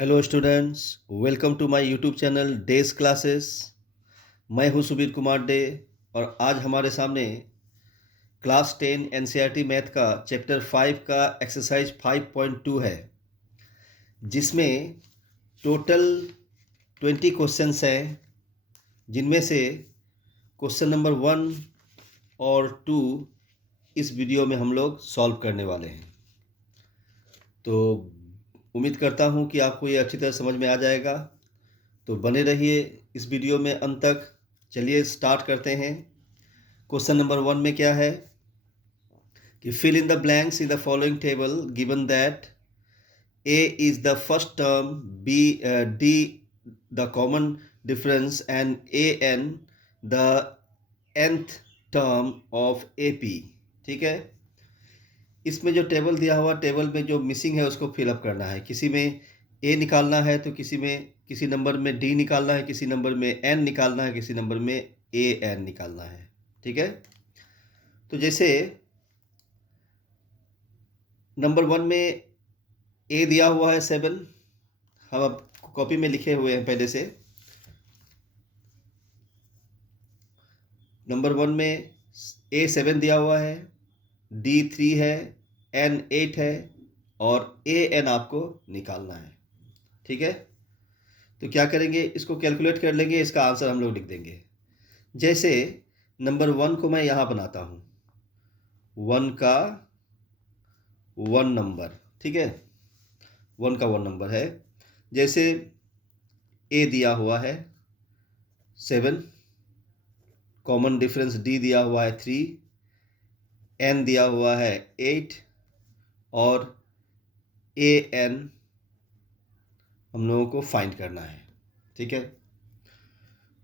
Hello students, welcome to my YouTube channel Dey's classes. मैं हूं सुबीर कुमार डे और आज हमारे सामने क्लास 10 एनसीईआरटी मैथ का चैप्टर 5 का एक्सरसाइज 5.2 है, जिसमें टोटल 20 क्वेश्चंस हैं, जिनमें से क्वेश्चन नंबर 1 और 2 इस वीडियो में हम लोग सॉल्व करने वाले हैं। तो उम्मीद करता हूं कि आपको ये अच्छी तरह समझ में आ जाएगा, तो बने रहिए इस वीडियो में अंत तक। चलिए स्टार्ट करते हैं। क्वेश्चन नंबर 1 में क्या है कि fill in the blanks in the following table given that a is the first term, b d the common difference and a n the nth term of A P. ठीक है, इसमें जो table दिया हुआ, टेबल में जो missing है उसको फिलअप करना है। किसी में ए निकालना है तो किसी नंबर में डी निकालना है, किसी नंबर में एन निकालना है, किसी नंबर में ए एन निकालना है। ठीक है, तो जैसे नंबर 1 में ए दिया हुआ है 7, हम अब कॉपी में लिखे हुए हैं पहले से। नंबर 1 में ए 7 दिया हुआ है, डी 3 है, एन 8 है और ए एन आपको निकालना है। ठीक है, तो क्या करेंगे, इसको कैलकुलेट कर लेंगे, इसका आंसर हम लोग लिख देंगे। जैसे नंबर 1 को मैं यहाँ बनाता हूँ, 1 का 1 नंबर। ठीक है, 1 का 1 नंबर है। जैसे ए दिया हुआ है 7, कॉमन डिफरेंस डी दिया हुआ है 3, एन दिया हुआ है 8 और ए एन हम लोगों को फाइंड करना है। ठीक है,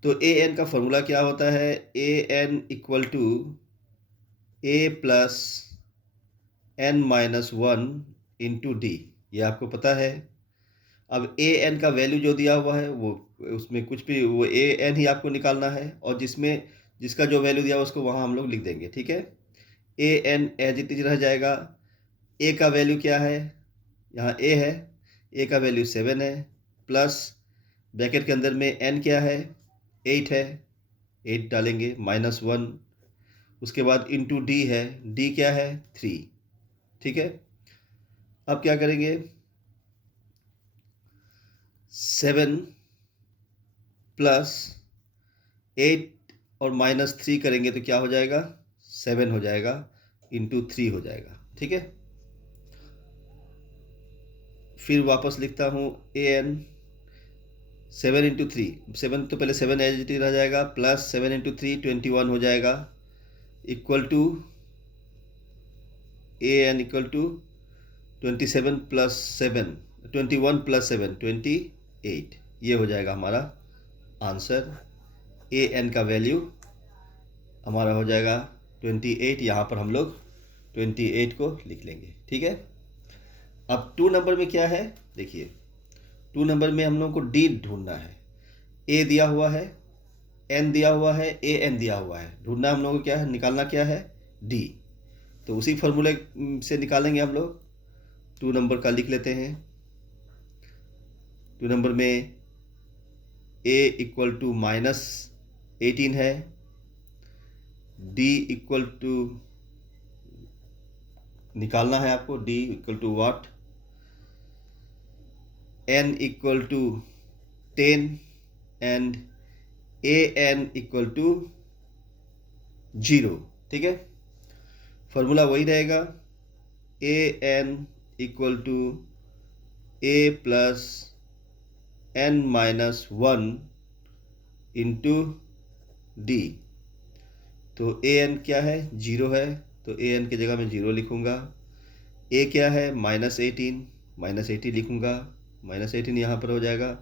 तो ए एन का फॉर्मूला क्या होता है, a n equal to a plus n minus 1 into d, ये आपको पता है। अब ए एन का वैल्यू जो दिया हुआ है वो उसमें कुछ भी, वो ए एन ही आपको निकालना है और जिसका जो वैल्यू दिया हुआ उसको वहाँ हम लोग लिख देंगे। ठीक है, a N as it is रह जाएगा। ए का वैल्यू क्या है, यहाँ ए है, ए का वैल्यू 7 है, प्लस ब्रैकेट के अंदर में एन क्या है, 8 है, 8 डालेंगे, माइनस 1, उसके बाद इंटू डी है, डी क्या है 3। ठीक है, अब क्या करेंगे, 7 प्लस 8 और माइनस 3 करेंगे तो क्या हो जाएगा, 7 हो जाएगा, इंटू 3 हो जाएगा। ठीक है, फिर वापस लिखता हूँ ए एन 7 इंटू 3, 7 तो पहले 7 एज इट रह जाएगा, प्लस 7 इंटू 3 21 हो जाएगा, equal to a n equal to 27 plus 7, 21 plus 7 28, ये हो जाएगा हमारा आंसर। ए एन का वैल्यू हमारा हो जाएगा 28, यहाँ पर हम लोग 28 को लिख लेंगे। ठीक है, अब 2 नंबर में क्या है, देखिए 2 नंबर में हम लोग को डी ढूंढना है। ए दिया हुआ है, एन दिया हुआ है, ए एन दिया हुआ है, ढूंढना हम लोग को क्या है, निकालना क्या है, डी। तो उसी फॉर्मूले से निकालेंगे हम लोग। 2 नंबर का लिख लेते हैं। 2 नंबर में ए इक्वल टू माइनस 18 है, डी इक्वल टू निकालना है आपको, d equal to what, n equal to 10 and a n equal to 0। ठीक है, फॉर्मूला वही रहेगा, a n equal to a plus n minus 1 into d. तो ए एन क्या है, 0 है, तो ए एन की जगह मैं 0 लिखूँगा। ए क्या है, -18 लिखूँगा, -18 यहाँ पर हो जाएगा,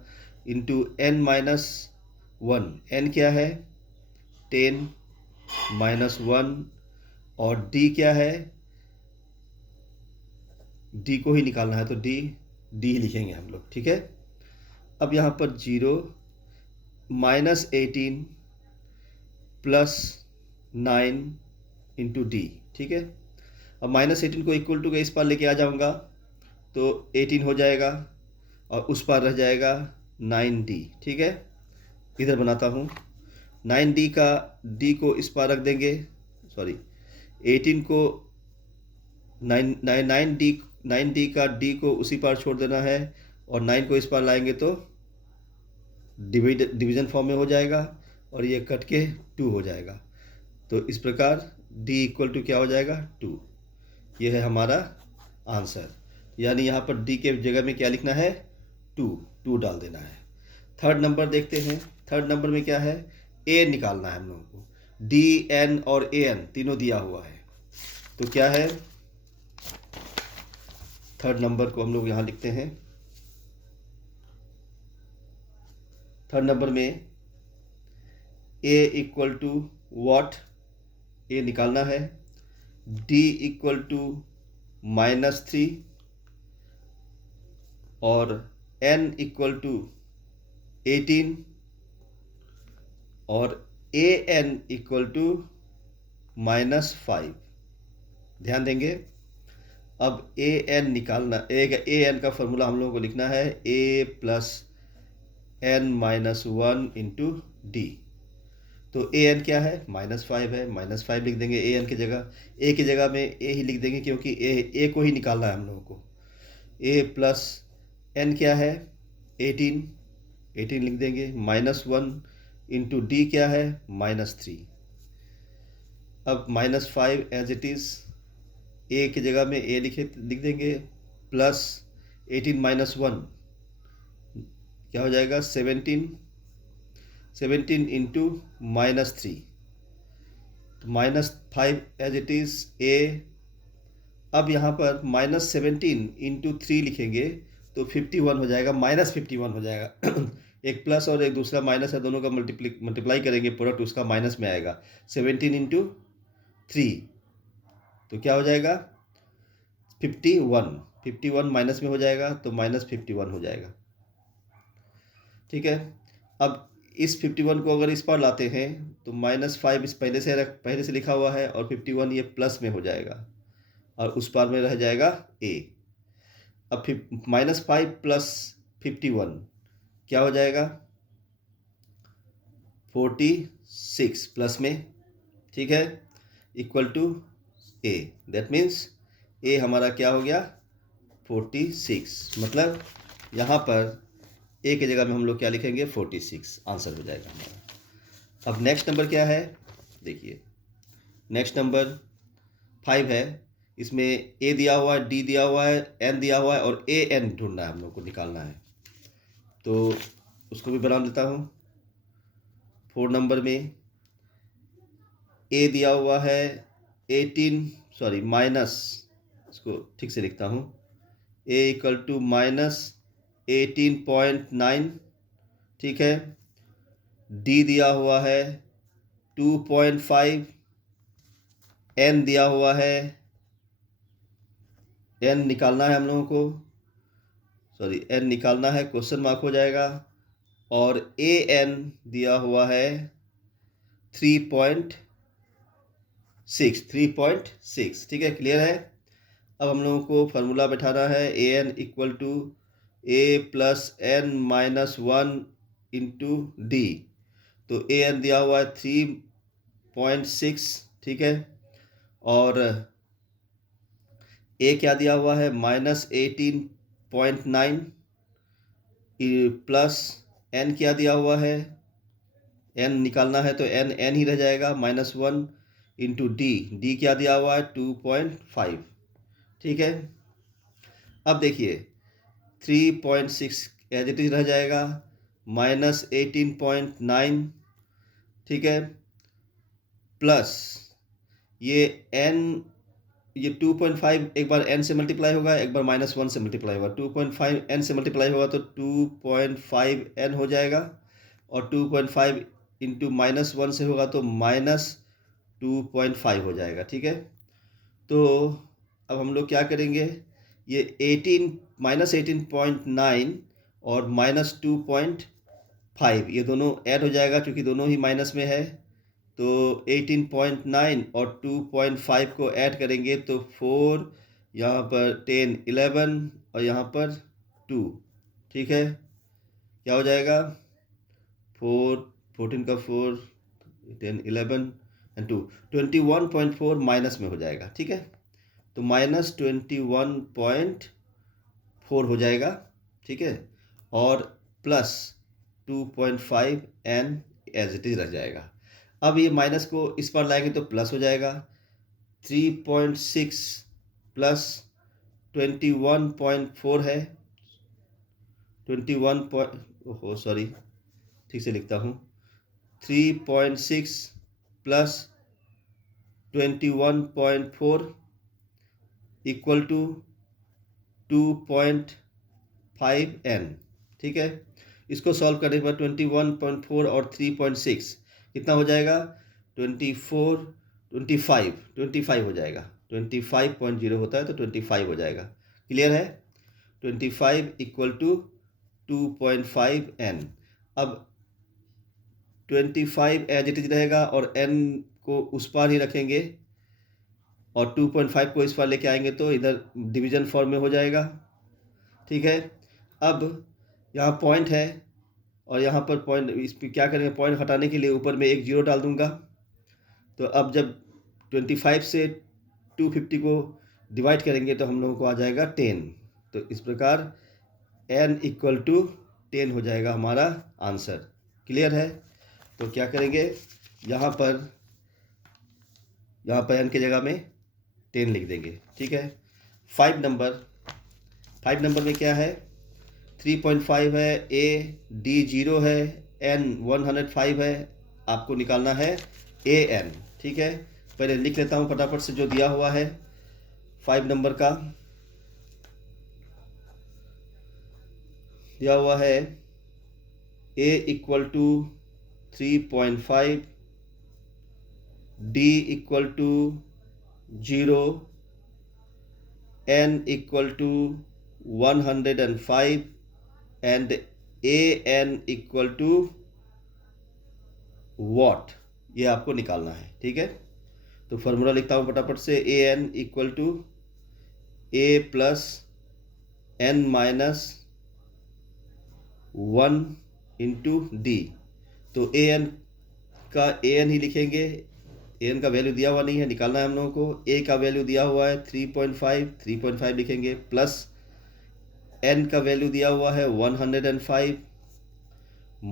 इंटू एन माइनस 1, एन क्या है 10 माइनस 1 और डी क्या है, डी को ही निकालना है तो डी लिखेंगे हम लोग। ठीक है, अब यहाँ पर 0 -18 प्लस 9 इंटू डी। ठीक है, अब -18 को इक्वल टू के इस पार लेके आ जाऊँगा तो 18 हो जाएगा, और उस पार रह जाएगा 9D। ठीक है, इधर बनाता हूँ। 9D का D को इस पार रख देंगे, सॉरी 18 को 9D का D को उसी पार छोड़ देना है, और 9 को इस पार लाएंगे तो डिवीजन फॉर्म में हो जाएगा, और ये कट के 2 हो जाएगा। तो इस प्रकार D इक्वल टू क्या हो जाएगा, 2। ये है हमारा आंसर, यानी यहाँ पर D के जगह में क्या लिखना है, 2 डाल देना है। थर्ड नंबर देखते हैं। थर्ड नंबर में क्या है, A निकालना है हम लोगों को। D, N और AN तीनों दिया हुआ है, तो क्या है, थर्ड नंबर को हम लोग यहाँ लिखते हैं। थर्ड नंबर में A equal to what, A निकालना है। D इक्वल टू -3 और N इक्वल टू 18 और AN इक्वल टू -5। ध्यान देंगे, अब AN निकालना, AN का फॉर्मूला हम लोगों को लिखना है A plus N-1 into D। तो AN क्या है, -5 है, -5 लिख देंगे AN की जगह। A की जगह में A ही लिख देंगे, क्योंकि A को ही निकालना है हम लोगों को। A प्लस N क्या है, 18 लिख देंगे, -1 इंटू D क्या है, -3। अब -5 एज इट इज़, A की जगह में A लिख देंगे, प्लस 18 -1 क्या हो जाएगा, 17 इंटू -3, तो -5 एज इट इज़ A। अब यहाँ पर -17 इंटू 3 लिखेंगे तो 51 हो जाएगा, -51 हो जाएगा। एक प्लस और एक दूसरा माइनस है, दोनों का मल्टीप्लाई करेंगे, प्रोडक्ट उसका माइनस में आएगा। 17 इंटू 3 तो क्या हो जाएगा, 51 माइनस में हो जाएगा, तो -51 हो जाएगा। ठीक है, अब इस 51 को अगर इस पर लाते हैं तो -5 इस पहले से लिखा हुआ है, और 51 ये प्लस में हो जाएगा, और उस पार में रह जाएगा A। अब -5 प्लस 51 क्या हो जाएगा, 46 प्लस में, ठीक है, equal to A। That means A हमारा क्या हो गया, 46। मतलब यहाँ पर A की जगह में हम लोग क्या लिखेंगे, 46 आंसर हो जाएगा हमारा। अब नेक्स्ट नंबर क्या है, देखिए नेक्स्ट नंबर 5 है। इसमें A दिया हुआ है, D दिया हुआ है, N दिया हुआ है, और AN ढूंढना है हम लोग को, निकालना है। तो उसको भी बना देता हूँ। 4 नंबर में A दिया हुआ है 18, सॉरी माइनस, इसको ठीक से लिखता हूँ, A इक्वल टू -18.9, ठीक है। D दिया हुआ है 2.5, N दिया हुआ है, N निकालना है हम लोगों को, सॉरी N निकालना है, क्वेश्चन मार्क हो जाएगा। और AN दिया हुआ है 3.6, ठीक है, क्लियर है। अब हम लोगों को फार्मूला बैठाना है, AN equal to A plus N-1 into D। तो AN दिया हुआ है 3.6, ठीक है, और A क्या दिया हुआ है, -18.9 प्लस N क्या दिया हुआ है, N निकालना है तो N ही रह जाएगा, -1 इंटू D क्या दिया हुआ है, 2.5, ठीक है। अब देखिए 3.6 एज इट इज रह जाएगा, -18.9, ठीक है, प्लस ये N, ये 2.5 एक बार N से मल्टीप्लाई होगा, एक बार -1 से मल्टीप्लाई होगा। 2.5 N से मल्टीप्लाई होगा तो 2.5 N हो जाएगा, और 2.5 इंटू -1 से होगा तो -2.5 हो जाएगा, ठीक है। तो अब हम लोग क्या करेंगे, ये 18.9 और -2.5 ये दोनों ऐड हो जाएगा, क्योंकि दोनों ही माइनस में है। तो 18.9 और 2.5 को ऐड करेंगे तो 4, यहाँ पर 10, 11 और यहाँ पर 2, ठीक है, क्या हो जाएगा 4, 14 का 4, 10, 11 एंड 2, 21.4 माइनस में हो जाएगा। ठीक है, तो -21.4 हो जाएगा। ठीक है, और plus 2.5 n as it is रह जाएगा। अब ये माइनस को इस पर लाएंगे तो प्लस हो जाएगा। 3.6 प्लस 21.4 है, 21 सॉरी ठीक से लिखता हूँ, 3.6 प्लस 21.4 इक्वल टू 2.5 एन। ठीक है, इसको सॉल्व करने पर 21.4 और 3.6 कितना हो जाएगा 25 हो जाएगा। 25.0 होता है तो 25 हो जाएगा। क्लियर है, 25 इक्वल टू 2.5 एन। अब 25 एज इट इज रहेगा और एन को उस पार ही रखेंगे और 2.5 को इस पार लेके आएंगे तो इधर डिवीजन फॉर्म में हो जाएगा। ठीक है, अब यहाँ पॉइंट है और यहाँ पर पॉइंट, इस पर क्या करेंगे, पॉइंट हटाने के लिए ऊपर में एक जीरो डाल दूंगा। तो अब जब 25 से 250 को डिवाइड करेंगे तो हम लोगों को आ जाएगा 10। तो इस प्रकार n इक्वल टू 10 हो जाएगा हमारा आंसर। क्लियर है, तो क्या करेंगे, यहाँ पर n की जगह में 10 लिख देंगे। ठीक है, 5 नंबर में क्या है, 3.5 है, a d 0 है, n 105 है, आपको निकालना है a n। ठीक है, पहले लिख लेता हूँ फटाफट से जो दिया हुआ है 5 नंबर का। दिया हुआ है a equal to 3.5, d equal to 0, n equal to 105 and a n equal to what, ये आपको निकालना है। ठीक है, तो फॉर्मूला लिखता हूँ फटाफट से, a n equal to a plus n minus 1 into d. तो a n का a n ही लिखेंगे, a n का वैल्यू दिया हुआ नहीं है, निकालना है हम लोगों को। a का वैल्यू दिया हुआ है 3.5 लिखेंगे, प्लस n का वैल्यू दिया हुआ है 105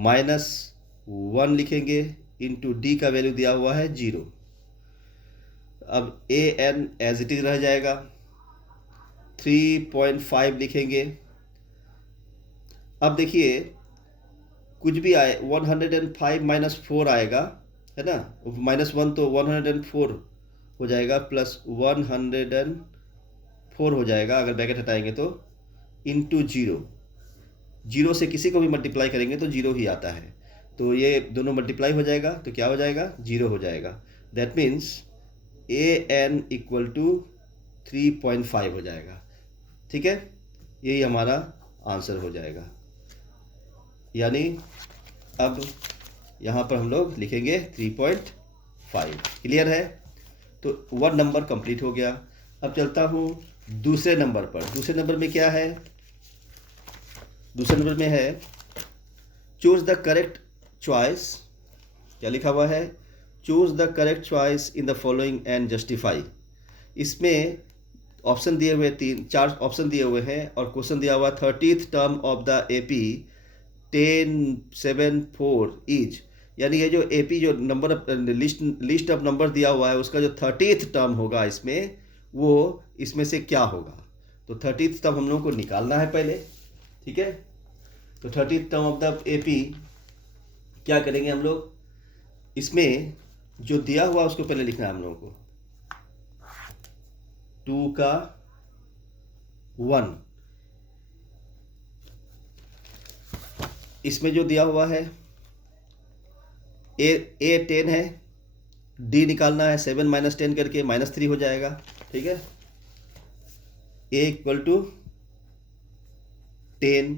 माइनस 1 लिखेंगे इंटू डी का वैल्यू दिया हुआ है 0। अब a n as it is रह जाएगा, 3.5 लिखेंगे। अब देखिए कुछ भी आए 105 माइनस 4 आएगा, है ना, -1 तो 104 हो जाएगा, प्लस 104 हो जाएगा अगर ब्रैकेट हटाएंगे तो, इंटू 0 से किसी को भी मल्टीप्लाई करेंगे तो 0 ही आता है। तो ये दोनों मल्टीप्लाई हो जाएगा तो क्या हो जाएगा 0 हो जाएगा। That means a n equal to 3.5 हो जाएगा। ठीक है, यही हमारा आंसर हो जाएगा। यानी अब यहाँ पर हम लोग लिखेंगे 3.5। क्लियर है, तो 1 नंबर कंप्लीट हो गया। अब चलता हूँ दूसरे नंबर पर। दूसरे नंबर में क्या है, दूसरे नंबर में है चूज द करेक्ट चॉइस। क्या लिखा हुआ है, choose the correct choice in the following and justify. इसमें ऑप्शन दिए हुए 4 ऑप्शन दिए हुए हैं और क्वेश्चन दिया हुआ 30th term of the AP 1074 is, यानी ये जो AP जो नंबर लिस्ट ऑफ नंबर दिया हुआ है उसका जो 30th टर्म होगा इसमें, वो इसमें से क्या होगा। तो 30th टर्म हम लोगों को निकालना है पहले। ठीक है, तो 30th term of the AP क्या करेंगे हम लोग, इसमें जो दिया हुआ उसको पहले लिखना है हम लोगों को, 2 का 1, इसमें जो दिया हुआ है a 10 है, d निकालना है 7 माइनस 10 करके -3 हो जाएगा। ठीक है, a equal to 10,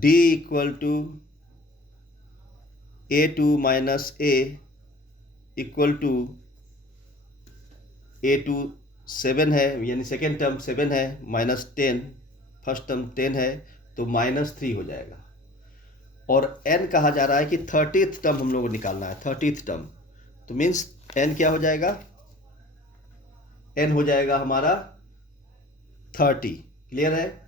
d equal to a2 minus a equal to a2 7 है, यानी सेकेंड टर्म 7 है, -10, फर्स्ट टर्म 10 है, तो -3 हो जाएगा। और n कहा जा रहा है कि 30th टर्म हम लोग को निकालना है, 30th टर्म। तो मीन्स n क्या हो जाएगा, n हो जाएगा हमारा 30। क्लियर है।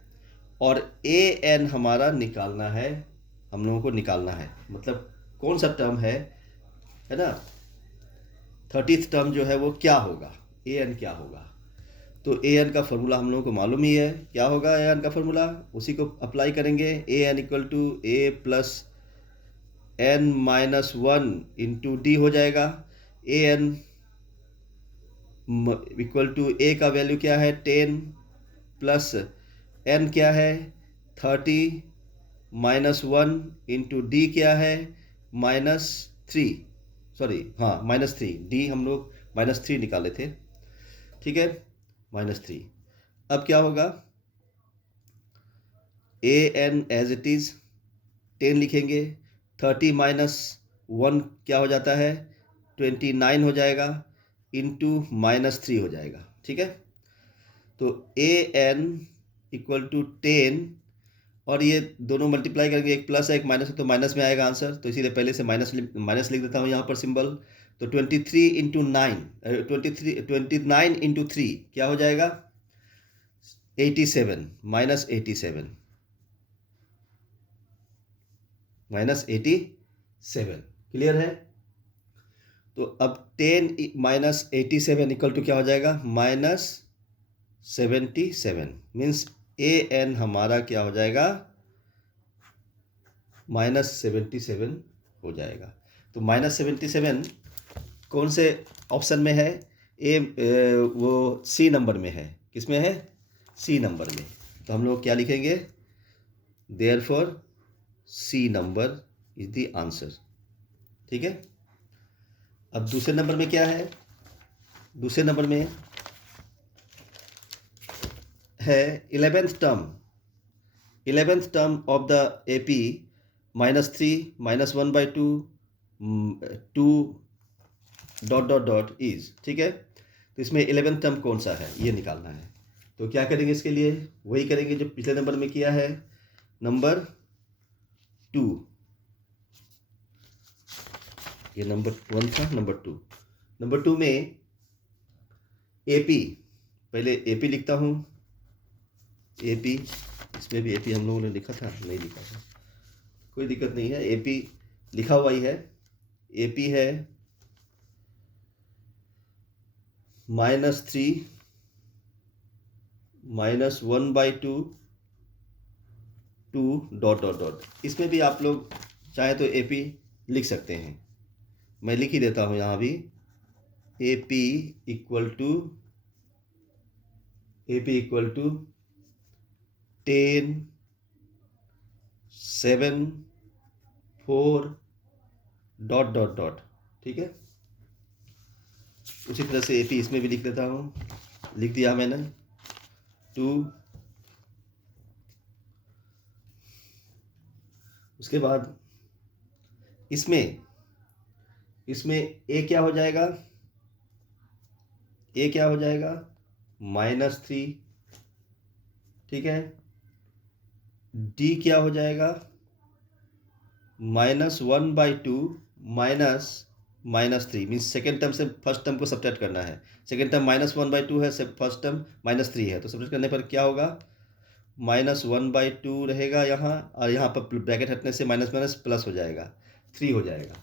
और an हमारा निकालना है, हम लोगों को निकालना है, मतलब कौन सा टर्म है ना, 30th टर्म जो है वो क्या होगा, an क्या होगा। तो an का फॉर्मूला हम लोगों को मालूम ही है, क्या होगा an का फॉर्मूला, उसी को अप्लाई करेंगे। an equal to a plus n minus 1 into d हो जाएगा। an इक्वल टू a का वैल्यू क्या है 10 प्लस n क्या है 30 माइनस 1 इंटू डी क्या है -3, सॉरी हाँ -3, डी हम लोग -3 निकाले थे, ठीक है, -3। अब क्या होगा, A N as it is 10 लिखेंगे, 30 माइनस 1 क्या हो जाता है 29 हो जाएगा, इंटू -3 हो जाएगा, ठीक है। तो ए एन इक्वल टू 10, और ये दोनों मल्टीप्लाई करेंगे, एक प्लस है एक माइनस है, तो माइनस में आएगा आंसर, तो इसीलिए पहले से माइनस लिख देता हूँ यहाँ पर सिंबल। तो 23 इंटू 9, 29 इंटू 3 क्या हो जाएगा 87, -87। क्लियर है। तो अब 10 माइनस 87 इक्वल टू क्या हो जाएगा -77, मीन्स ए एन हमारा क्या हो जाएगा -77 हो जाएगा। तो -77 कौन से ऑप्शन में है, वो सी नंबर में है, किस में है, सी नंबर में। तो हम लोग क्या लिखेंगे, therefore C number is the answer, ठीक है। अब दूसरे नंबर में क्या है, दूसरे नंबर में है 11th term of the AP -3 -1/2 2 ... is, ठीक है। तो इसमें 11th टर्म कौन सा है ये निकालना है। तो क्या करेंगे इसके लिए, वही करेंगे जो पिछले नंबर में किया है, नंबर 2, ये नंबर 1 था, नंबर 2 में AP, पहले AP लिखता हूँ, AP, इसमें भी AP हम लोगों ने लिखा था, नहीं लिखा था, कोई दिक्कत नहीं है, AP लिखा हुआ ही है। AP है -3 -1/2 2 ... इसमें भी आप लोग चाहे तो AP लिख सकते हैं, मैं लिख ही देता हूँ यहाँ भी। AP इक्वल टू 10 7 4 ... ठीक है। उसी तरह से AP इसमें भी लिख देता हूँ, लिख दिया मैंने 2। उसके बाद इसमें A क्या हो जाएगा, A क्या हो जाएगा -3, ठीक है। D क्या हो जाएगा -1/2 -3, मीन्स सेकेंड टर्म से फर्स्ट टर्म को सब्ट्रैक्ट करना है। सेकेंड टर्म -1/2 है, फर्स्ट टर्म -3 है, तो सब्ट्रैक्ट करने पर क्या होगा -1/2 रहेगा यहाँ, और यहाँ पर ब्रैकेट हटने से माइनस माइनस प्लस हो जाएगा, 3 हो जाएगा।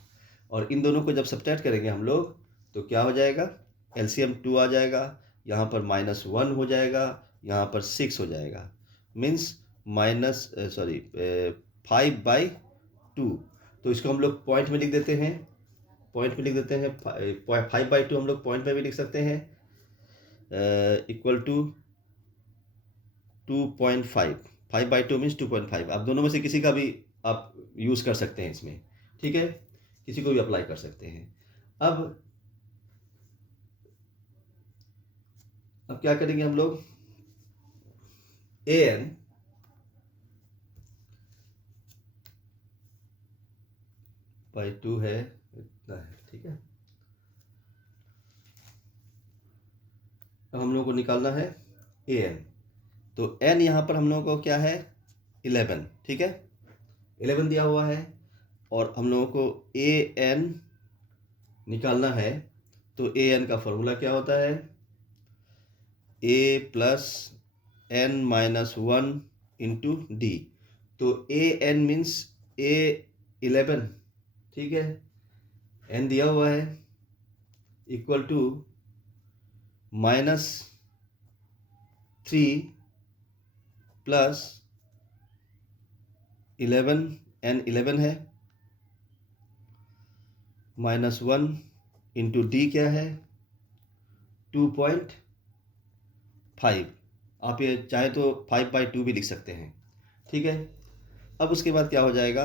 और इन दोनों को जब सब्ट्रैक्ट करेंगे हम लोग तो क्या हो जाएगा, LCM 2 आ जाएगा, यहाँ पर -1 हो जाएगा, यहाँ पर 6 हो जाएगा, मीन्स 5/2। तो इसको हम लोग पॉइंट में लिख देते हैं, 5/2 हम लोग पॉइंट में भी लिख सकते हैं, इक्वल टू 2.5, 5/2 मीन्स 2.5। आप दोनों में से किसी का भी आप यूज़ कर सकते हैं इसमें, ठीक है, किसी को भी अप्लाई कर सकते हैं। अब क्या करेंगे हम लोग, an बाई 2 है, इतना है, ठीक है। अब हम लोग को निकालना है an। तो n यहाँ पर हम लोगों को क्या है 11, ठीक है, 11 दिया हुआ है और हम लोगों को ए एन निकालना है। तो ए एन का फॉर्मूला क्या होता है? A plus n minus 1 into d. तो ए एन मीन्स ए 11, ठीक है, एन दिया हुआ है इक्वल टू -3 प्लस 11, एन 11 है, -1 इंटू डी क्या है? 2.5। आप ये चाहे तो 5/2 भी लिख सकते हैं, ठीक है। अब उसके बाद क्या हो जाएगा?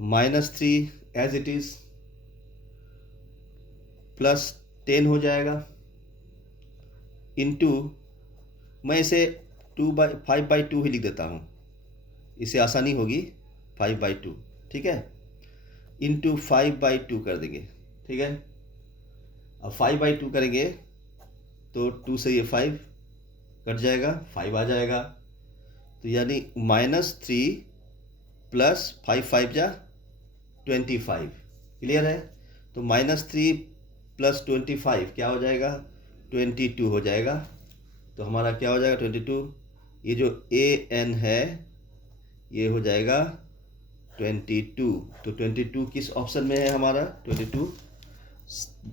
-3 एज इट इज प्लस 10 हो जाएगा इंटू, मैं इसे 5/2 ही लिख देता हूँ, इसे आसानी होगी, 5/2, ठीक है, इंटू 5/2 कर देंगे, ठीक है। अब 5/2 करेंगे तो 2 से ये 5 कट जाएगा, 5 आ जाएगा। तो यानी -3 प्लस 5 जा 25, क्लियर है। तो -3 प्लस 25 क्या हो जाएगा? 22 हो जाएगा। तो हमारा क्या हो जाएगा? 22। ये जो ए एन है ये हो जाएगा 22। तो 22 किस ऑप्शन में है हमारा? 22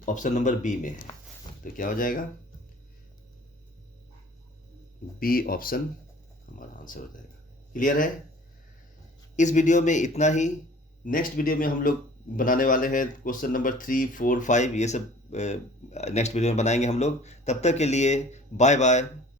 ऑप्शन नंबर बी में है। तो क्या हो जाएगा? बी ऑप्शन हमारा आंसर हो जाएगा। क्लियर है? इस वीडियो में इतना ही। नेक्स्ट वीडियो में हम लोग बनाने वाले हैं क्वेश्चन नंबर 3, 4, 5, ये सब नेक्स्ट वीडियो में बनाएंगे हम लोग। तब तक के लिए बाय बाय।